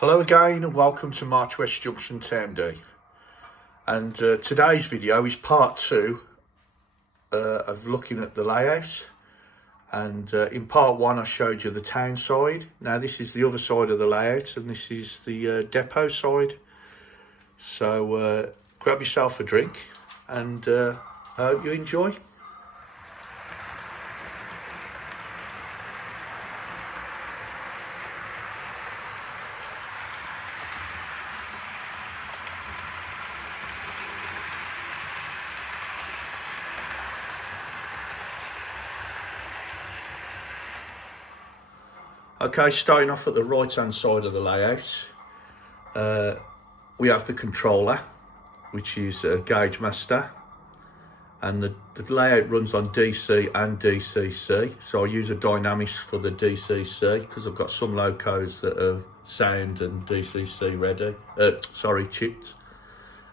Hello again and welcome to March West Junction TMD, and today's video is part two of looking at the layout. And in part one I showed you the town side. Now this is the other side of the layout and this is the depot side. So grab yourself a drink and I hope you enjoy. Okay, starting off at the right hand side of the layout, we have the controller, which is Gauge Master, and the layout runs on DC and DCC. So I use a Dynamics for the DCC because I've got some locos that are sound and DCC ready, chipped,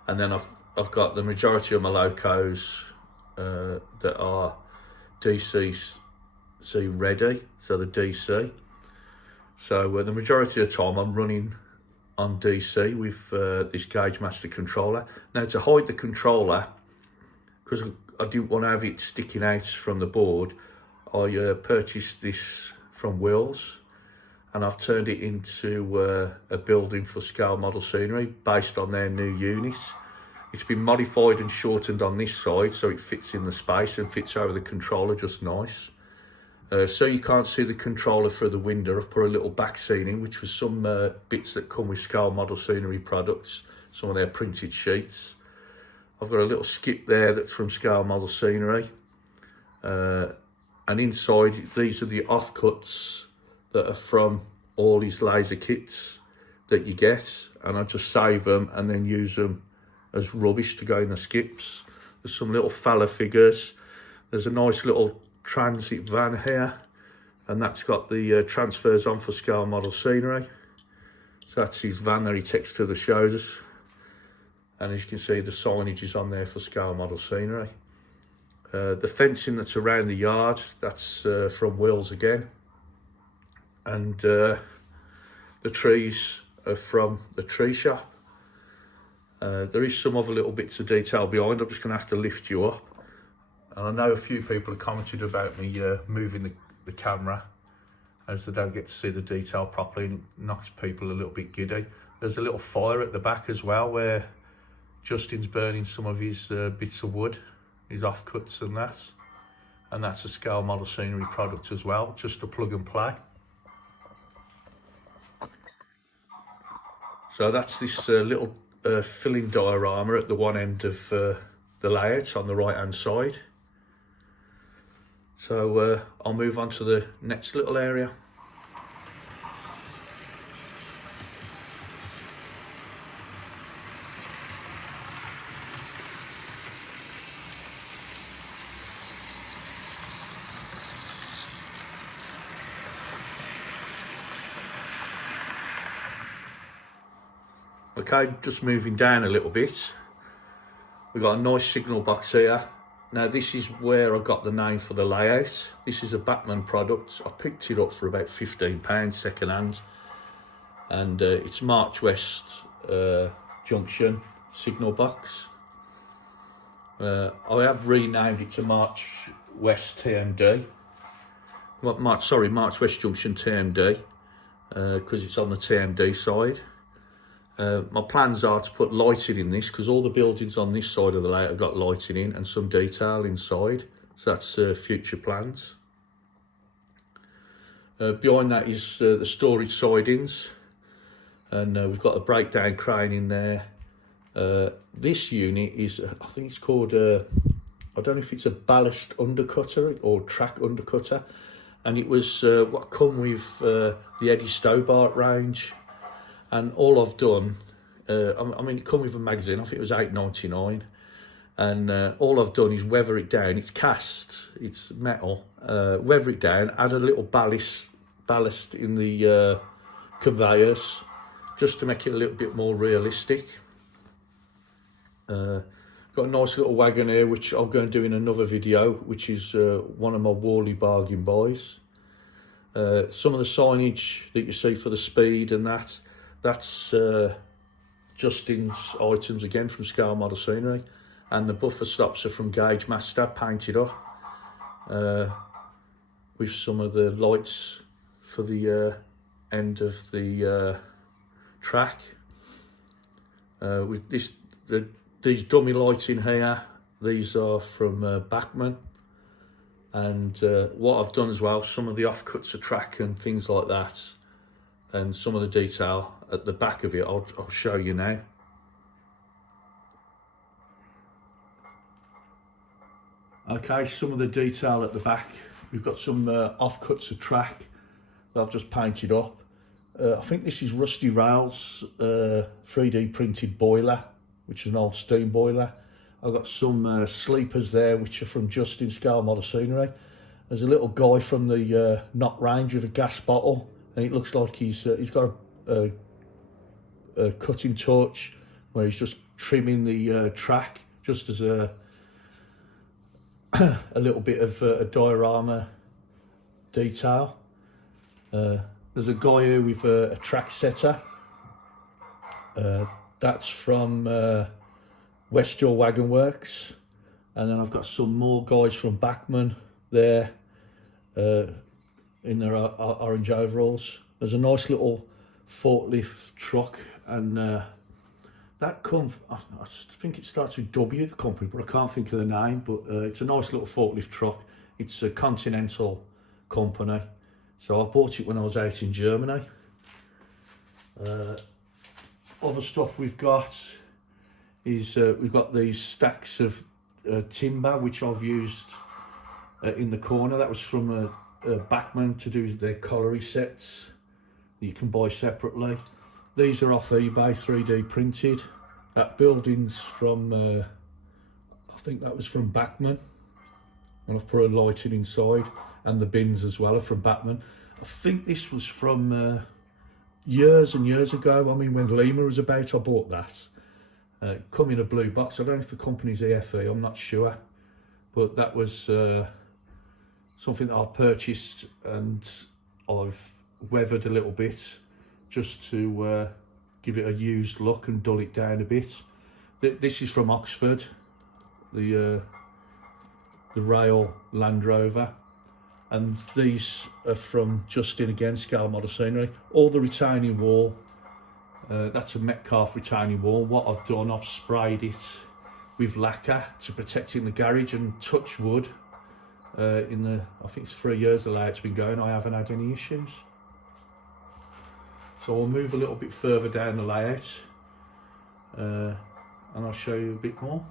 and then I've got the majority of my locos that are DCC ready, so the DC. So the majority of the time I'm running on DC with this Gauge Master controller. Now to hide the controller, because I didn't want to have it sticking out from the board, I purchased this from Wills and I've turned it into a building for scale model scenery based on their new unit. It's been modified and shortened on this side so it fits in the space and fits over the controller just nice. So you can't see the controller through the window. I've put a little back seating, which was some bits that come with scale model scenery products, some of their printed sheets. I've got a little skip there that's from scale model scenery. And inside, these are the offcuts that are from all these laser kits that you get. And I just save them and then use them as rubbish to go in the skips. There's some little fella figures. There's a nice little transit van here, and that's got the transfers on for scale model scenery. So that's his van that he takes to the shows, and as you can see the signage is on there for scale model scenery. The fencing that's around the yard, that's from Wills again, and the trees are from the tree shop. There is some other little bits of detail behind. I'm just going to have to lift you up. And I know a few people have commented about me moving the camera as they don't get to see the detail properly, and it knocks people a little bit giddy. There's a little fire at the back as well where Justin's burning some of his bits of wood, his offcuts and that. And that's a scale model scenery product as well, just a plug and play. So that's this little filling diorama at the one end of the layout on the right hand side. So I'll move on to the next little area. Okay, just moving down a little bit. We've got a nice signal box here. Now this is where I got the name for the layout. This is a Batman product. I picked it up for about £15 second hand, and it's March West Junction signal box. I have renamed it to March West TMD. March West Junction TMD, because it's on the TMD side. My plans are to put lighting in this because all the buildings on this side of the layout have got lighting in and some detail inside. So that's future plans. Behind that is the storage sidings, and we've got a breakdown crane in there. This unit is, I think it's called, I don't know if it's a ballast undercutter or track undercutter, and it was what come with the Eddie Stobart range. And all I've done, I mean, it come with a magazine. I think it was £8.99, and all I've done is weather it down. It's cast, it's metal. Weather it down, add a little ballast in the conveyors, just to make it a little bit more realistic. Got a nice little wagon here, which I'll go and do in another video, which is one of my Worley bargain buys. Some of the signage that you see for the speed and that, that's Justin's items again from Scale Model Scenery, and the buffer stops are from Gauge Master, painted up with some of the lights for the end of the track. With these dummy lights in here, these are from Bachmann. And what I've done as well, some of the offcuts of track and things like that, and some of the detail at the back of it, I'll show you now. Okay, some of the detail at the back. We've got some offcuts of track that I've just painted up. I think this is Rusty Rail's 3D printed boiler, which is an old steam boiler. I've got some sleepers there, which are from Justin Scale Model Scenery. There's a little guy from the Knot range with a gas bottle, and it looks like he's got a cutting torch where he's just trimming the track, just as a little bit of a diorama detail. There's a guy here with a track setter. That's from West Wagon Works, and then I've got some more guys from Bachmann there in their orange overalls. There's a nice little forklift truck, and that I think it starts with W, the company, but I can't think of the name. But it's a nice little forklift truck. It's a Continental company, so I bought it when I was out in Germany. Other stuff we've got is we've got these stacks of timber which I've used in the corner. That was from Bachmann to do their colliery sets that you can buy separately. These are off eBay, 3D printed. That building's from, I think that was from Bachmann. And I've put a lighting inside, and the bins as well are from Bachmann. I think this was from years and years ago. I mean, when Lima was about, I bought that. Come in a blue box. I don't know if the company's EFE, I'm not sure, but that was something that I purchased, and I've weathered a little bit just to give it a used look and dull it down a bit. This is from Oxford, the Rail Land Rover, and these are from Justin again, Scale Model Scenery. All the retaining wall. That's a Metcalfe retaining wall. What I've done, I've sprayed it with lacquer to protect it in the garage, and touch wood, in the, I think it's 3 years the layout's been going, I haven't had any issues. So I'll move a little bit further down the layout, and I'll show you a bit more.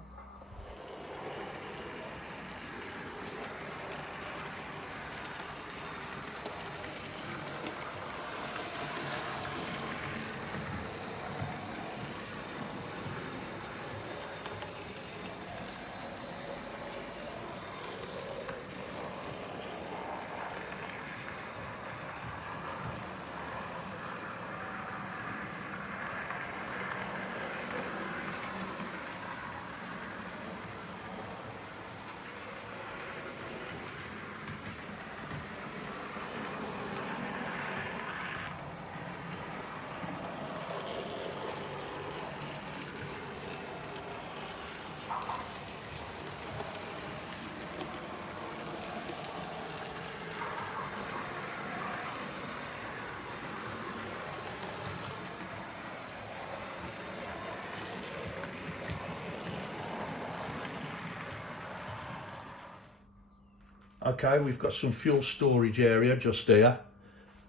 Okay, we've got some fuel storage area just here,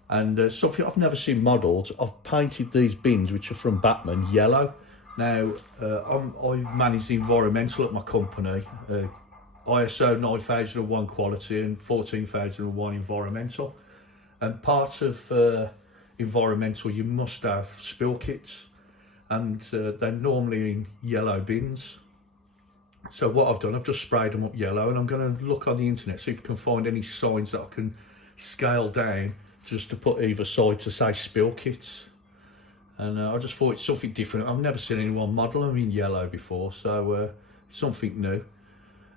and something I've never seen modelled. I've painted these bins, which are from Bachmann, yellow. Now, I manage the environmental at my company, ISO 9001 quality and 14001 environmental. And part of environmental, you must have spill kits, and they're normally in yellow bins. So what I've done, I've just sprayed them up yellow, and I'm going to look on the internet, see if I can find any signs that I can scale down just to put either side to say spill kits. And I just thought it's something different. I've never seen anyone model them in yellow before, so something new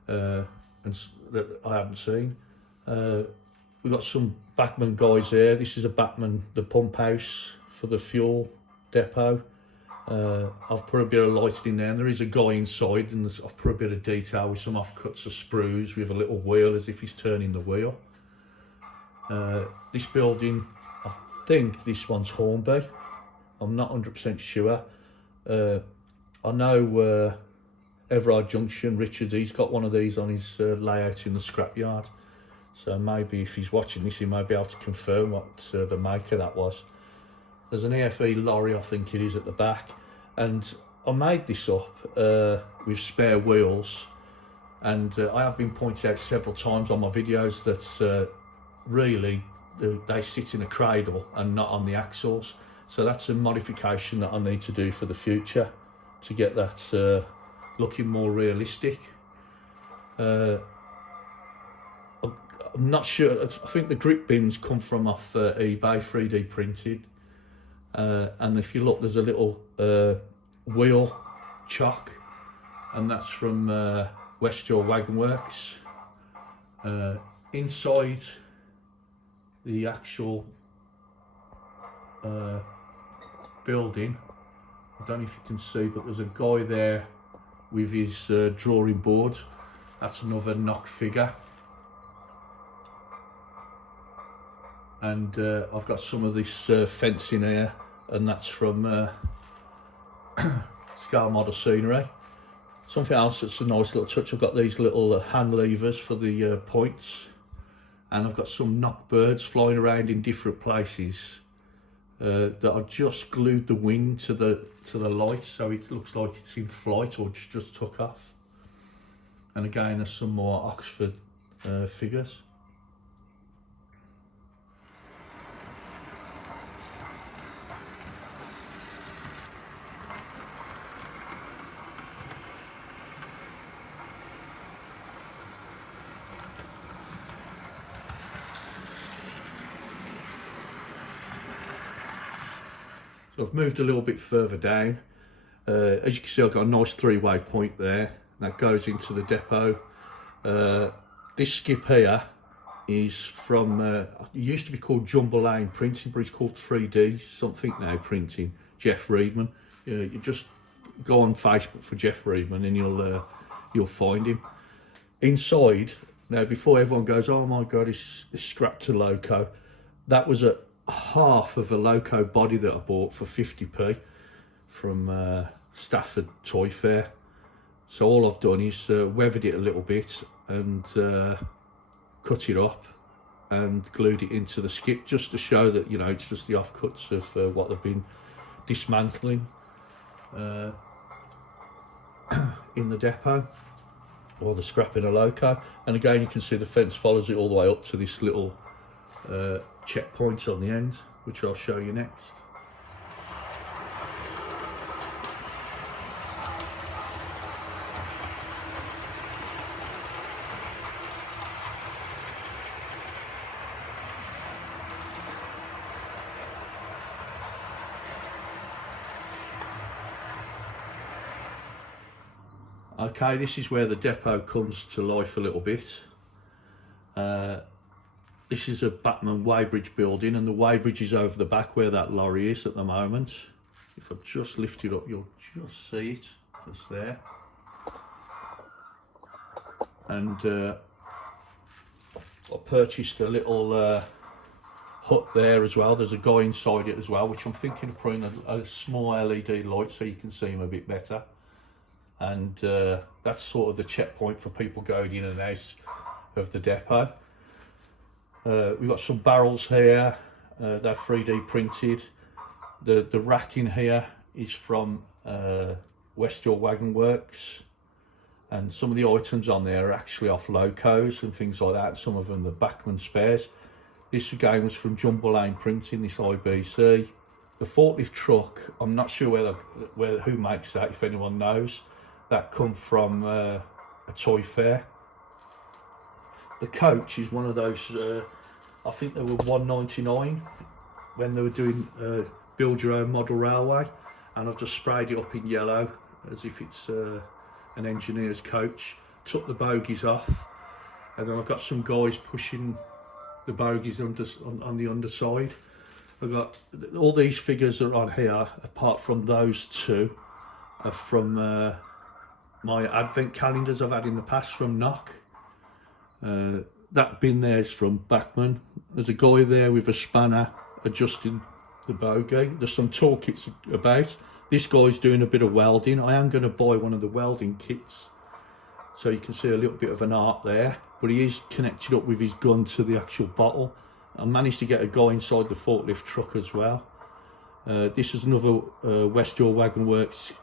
and that I haven't seen. We've got some Bachmann guys here. This is a Bachmann, the pump house for the fuel depot. I've put a bit of lighting in there, and there is a guy inside, and I've put a bit of detail with some offcuts of sprues with a little wheel as if he's turning the wheel. This building, I think this one's Hornby. I'm not 100% sure. I know Everard Junction, Richard, he's got one of these on his layout in the scrapyard. So maybe if he's watching this, he may be able to confirm what the maker that was. There's an EFE lorry, I think it is, at the back. And I made this up with spare wheels. And I have been pointed out several times on my videos that really they sit in a cradle and not on the axles. So that's a modification that I need to do for the future to get that looking more realistic. I'm not sure, I think the grip bins come from off eBay, 3D printed. And if you look, there's a little wheel chock, and that's from West Wagon Works. Inside the actual building, I don't know if you can see, but there's a guy there with his drawing board. That's another knock figure. And I've got some of this fencing here, and that's from Scale Model Scenery. Something else that's a nice little touch, I've got these little hand levers for the points, and I've got some knockbirds flying around in different places that I've just glued the wing to the light, so it looks like it's in flight or just took off. And again, there's some more Oxford figures. So I've moved a little bit further down. As you can see, I've got a nice three-way point there that goes into the depot. This skip here is from, it used to be called Jumble Lane Printing, but it's called 3D something now printing, Jeff Reedman. You just go on Facebook for Jeff Reedman and you'll find him. Inside, now before everyone goes, oh my God, it's scrapped to loco, that was a half of a loco body that I bought for 50p from Stafford Toy Fair. So all I've done is weathered it a little bit and cut it up and glued it into the skip, just to show that, you know, it's just the offcuts of what they've been dismantling in the depot, or the scrapping a loco. And again, you can see the fence follows it all the way up to this little checkpoint on the end, which I'll show you next. Okay, this is where the depot comes to life a little bit. This is a Batman weighbridge building, and the weighbridge is over the back where that lorry is at the moment. If I just lift it up, you'll just see it, just there. And I purchased a little hut there as well. There's a guy inside it as well, which I'm thinking of putting a small LED light so you can see him a bit better. And that's sort of the checkpoint for people going in and out of the depot. We've got some barrels here, they're 3D printed. The rack in here is from West Wagon Works, and some of the items on there are actually off locos and things like that. Some of them the Backman spares. This again was from Jumble Lane Printing, this IBC. The forklift truck, I'm not sure who makes that, if anyone knows. That come from a toy fair. The coach is one of those, I think they were $1.99 when they were doing build your own model railway, and I've just sprayed it up in yellow as if it's an engineer's coach. Took the bogies off, and then I've got some guys pushing the bogies on the underside, I've got all these figures are on here, apart from those two, are from my advent calendars I've had in the past from Knock. That bin there is from Bachmann. There's a guy there with a spanner adjusting the bogey. There's some toolkits about. This guy's doing a bit of welding. I am going to buy one of the welding kits, so you can see a little bit of an art there, but he is connected up with his gun to the actual bottle. I managed to get a guy inside the forklift truck as well. This is another West Wagon Works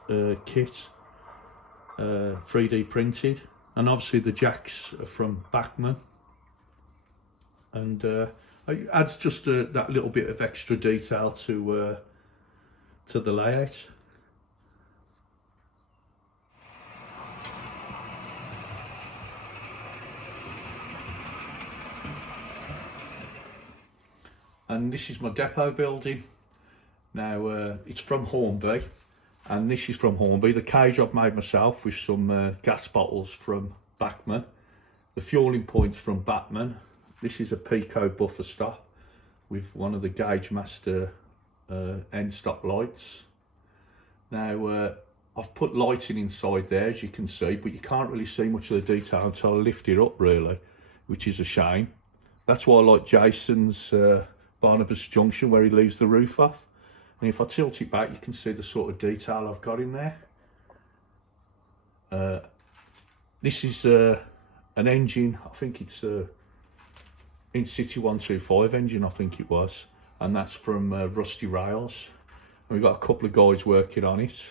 kit, 3D printed, and obviously the jacks are from Bachmann, and it adds just that little bit of extra detail to the layout. And this is my depot building. Now it's from Hornby, and this is from Hornby. The cage I've made myself with some gas bottles from Bachmann. The fueling points from Bachmann. This is a Pico buffer stop with one of the Gauge Master end stop lights. Now I've put lighting inside there, as you can see, but you can't really see much of the detail until I lift it up, really, which is a shame. That's why I like Jason's Barnabas Junction, where he leaves the roof off. And if I tilt it back, you can see the sort of detail I've got in there. This is an engine, I think it's in City 125 engine, I think it was, and that's from Rusty Rails. And we've got a couple of guys working on it.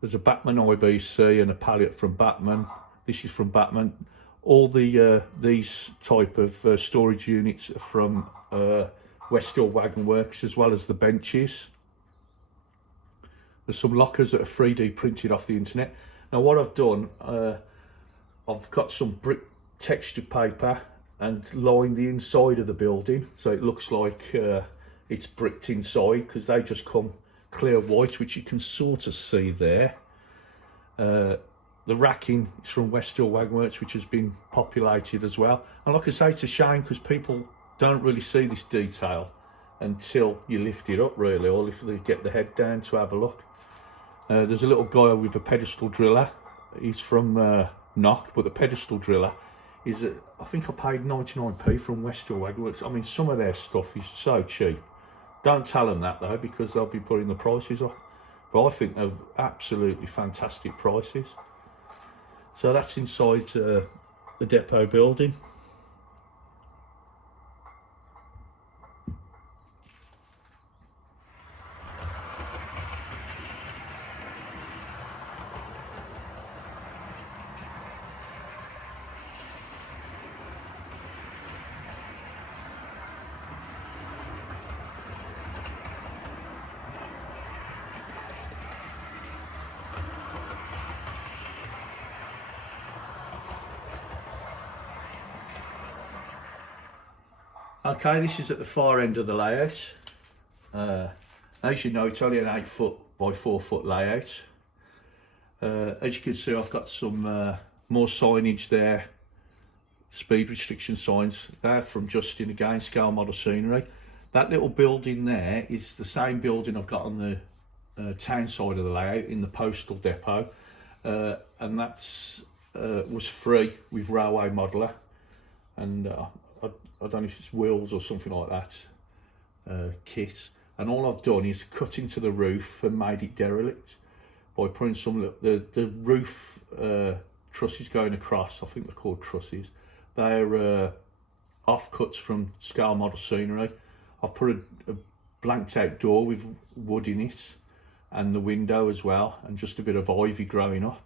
There's a Bachmann IBC and a pallet from Bachmann. This is from Bachmann. All the these type of storage units are from West Wagon Works, as well as the benches. There's some lockers that are 3D printed off the internet. Now what I've done, I've got some brick textured paper and lined the inside of the building, so it looks like it's bricked inside, because they just come clear white, which you can sort of see there. The racking is from West Wagon Works, which has been populated as well. And like I say, it's a shame because people don't really see this detail until you lift it up, really, or if they get the head down to have a look. There's a little guy with a pedestal driller. He's from Knock, but the pedestal driller is, I think I paid 99p from West Wagon Works. I mean, some of their stuff is so cheap. Don't tell them that though, because they'll be putting the prices up. But I think they're absolutely fantastic prices. So that's inside the depot building. Okay, this is at the far end of the layout. As you know, it's only an 8 foot by 4 foot layout. As you can see, I've got some more signage there, speed restriction signs. They're from Justin again, Scale Model Scenery. That little building there is the same building I've got on the town side of the layout in the postal depot, and that's was free with Railway Modeler, and I don't know if it's wheels or something like that kit. And all I've done is cut into the roof and made it derelict by putting some the roof trusses going across. I think they're called trusses. They're offcuts from Scale Model Scenery. I've put a blanked out door with wood in it, and the window as well, and just a bit of ivy growing up,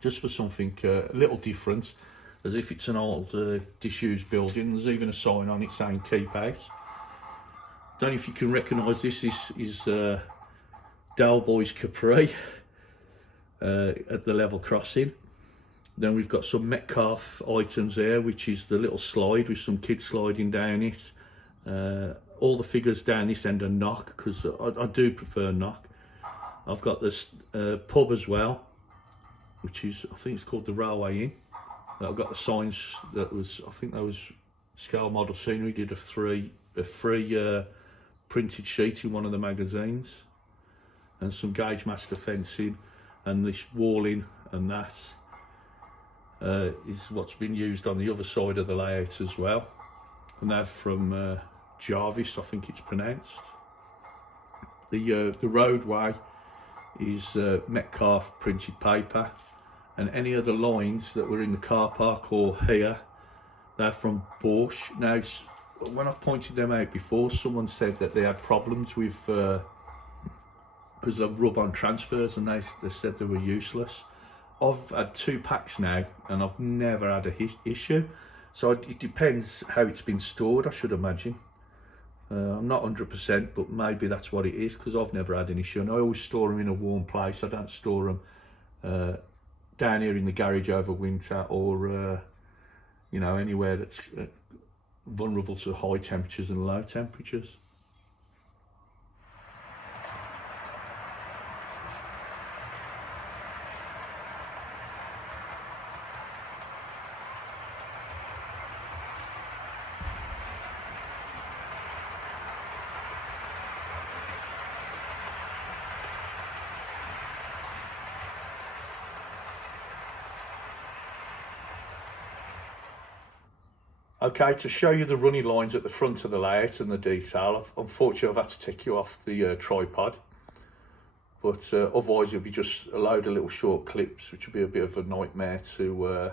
just for something a little different, as if it's an old disused building. There's even a sign on it saying keep out. Don't know if you can recognise this. This is Dale Boys Capri at the level crossing. Then we've got some Metcalf items there, which is the little slide with some kids sliding down it. All the figures down this end are Knock, because I do prefer Knock. I've got this pub as well, which is, I think it's called the Railway Inn. I've got the signs that was, I think that was Scale Model Scenery did a free printed sheet in one of the magazines, and some gauge master fencing, and this walling and that is what's been used on the other side of the layout as well, and they're from Jarvis, I think it's pronounced. The roadway is Metcalf printed paper, and any other lines that were in the car park or here, they're from Bosch. Now, when I've pointed them out before, someone said that they had problems with because of rub-on transfers, and they said they were useless. I've had 2 packs now and I've never had a issue, so it depends how it's been stored, I should imagine. I'm not 100%, but maybe that's what it is, because I've never had an issue, and I always store them in a warm place. I don't store them down here in the garage over winter, or you know, anywhere that's vulnerable to high temperatures and low temperatures. Okay, to show you the running lines at the front of the layout and the detail, unfortunately I've had to take you off the tripod, but otherwise it'll be just a load of little short clips, which will be a bit of a nightmare to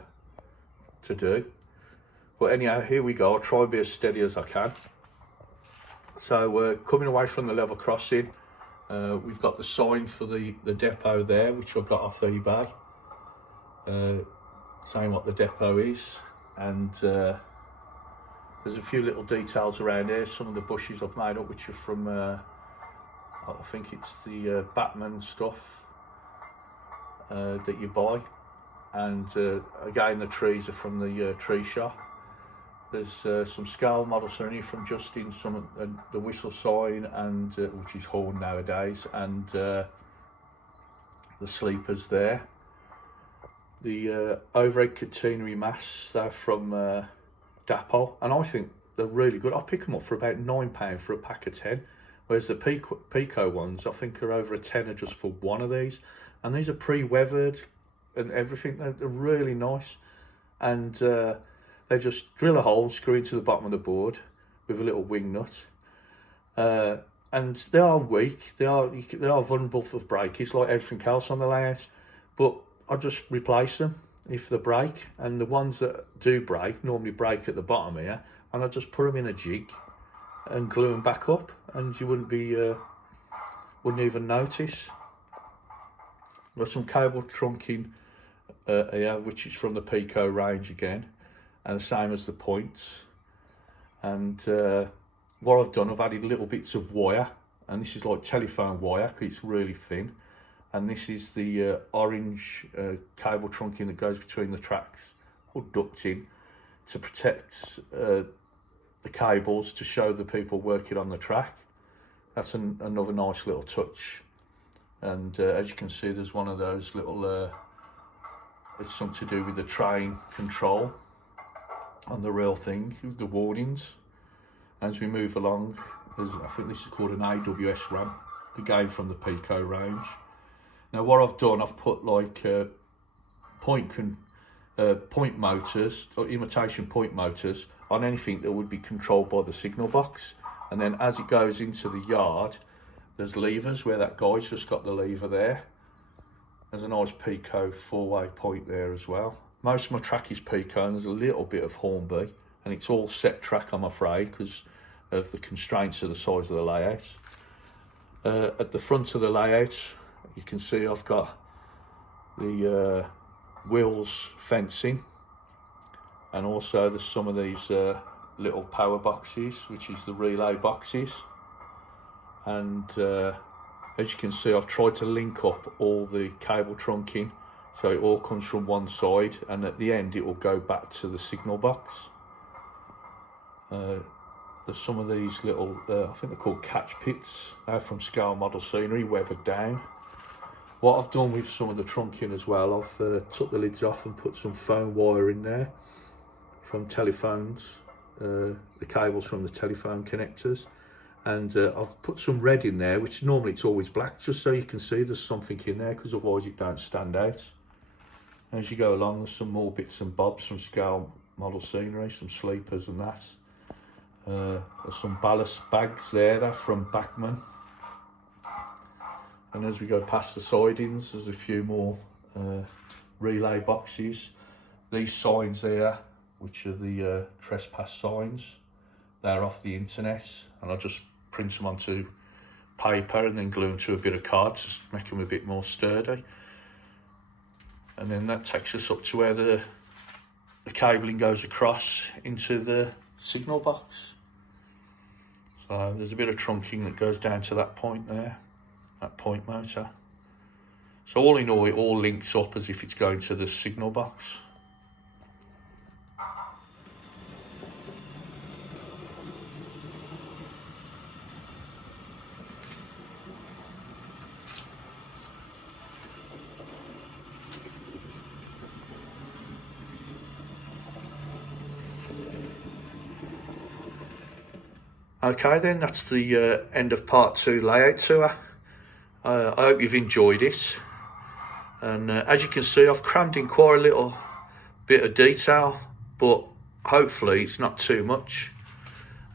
do. But anyhow, here we go. I'll try and be as steady as I can. So coming away from the level crossing, we've got the sign for the depot there, which I got off eBay, saying what the depot is, and there's a few little details around here. Some of the bushes I've made up, which are from, I think it's the Batman stuff that you buy. And again, the trees are from the tree shop. There's some scale models only from Justin, some the whistle sign, and which is horn nowadays, and the sleepers there. The overhead catenary masts, they're from Dapol, and I think they're really good. I pick them up for about £9 for a pack of 10, whereas the Pico ones I think are over a tenner just for one of these, and these are pre-weathered and everything. They're really nice, and they just drill a hole, screw into the bottom of the board with a little wing nut, and they are weak, they are vulnerable for breakage like everything else on the layout, but I just replace them if they break, and the ones that do break normally break at the bottom here, and I just put them in a jig and glue them back up, and you wouldn't even notice. Got some cable trunking here, which is from the Pico range again, and the same as the points. And what I've done, I've added little bits of wire, and this is like telephone wire because it's really thin. And this is the orange cable trunking that goes between the tracks, or ducting, to protect the cables, to show the people working on the track. That's another nice little touch. And as you can see, there's one of those little, it's something to do with the train control on the real thing, the warnings. As we move along, I think this is called an AWS ramp, again from the Pico range. Now what I've done, I've put like point motors, or imitation point motors, on anything that would be controlled by the signal box. And then as it goes into the yard, there's levers where that guy's just got the lever there. There's a nice Pico 4-way point there as well. Most of my track is Pico, and there's a little bit of Hornby, and it's all set track, I'm afraid, because of the constraints of the size of the layout. At the front of the layout, you can see I've got the wheels fencing, and also there's some of these little power boxes, which is the relay boxes. And as you can see, I've tried to link up all the cable trunking so it all comes from one side, and at the end it will go back to the signal box. There's some of these little, I think they're called catch pits. They're from Scale Model Scenery, weathered down. What I've done with some of the trunking as well, I've took the lids off and put some phone wire in there from telephones, the cables from the telephone connectors, And I've put some red in there, which normally it's always black, just so you can see there's something in there, because otherwise it don't stand out. And as you go along, there's some more bits and bobs, some scale model scenery, some sleepers and that. There's some ballast bags there, they're from Bachmann. And as we go past the sidings, there's a few more relay boxes. These signs there, which are the trespass signs, they're off the internet, and I just print them onto paper and then glue them to a bit of card to make them a bit more sturdy. And then that takes us up to where the cabling goes across into the signal box. So there's a bit of trunking that goes down to that point there, that point motor. So all in all, it all links up as if it's going to the signal box. Okay then, that's the end of part 2 layout tour. I hope you've enjoyed it. And as you can see, I've crammed in quite a little bit of detail, but hopefully it's not too much.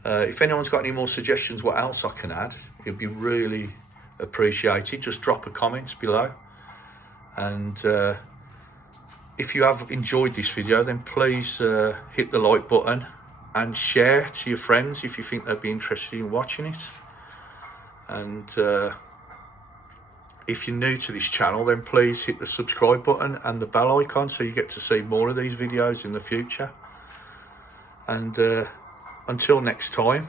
If anyone's got any more suggestions what else I can add, it'd be really appreciated. Just drop a comment below. And if you have enjoyed this video, then please hit the like button and share to your friends if you think they'd be interested in watching it. And if you're new to this channel, then please hit the subscribe button and the bell icon so you get to see more of these videos in the future. And until next time,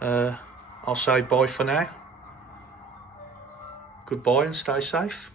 I'll say bye for now. Goodbye and stay safe.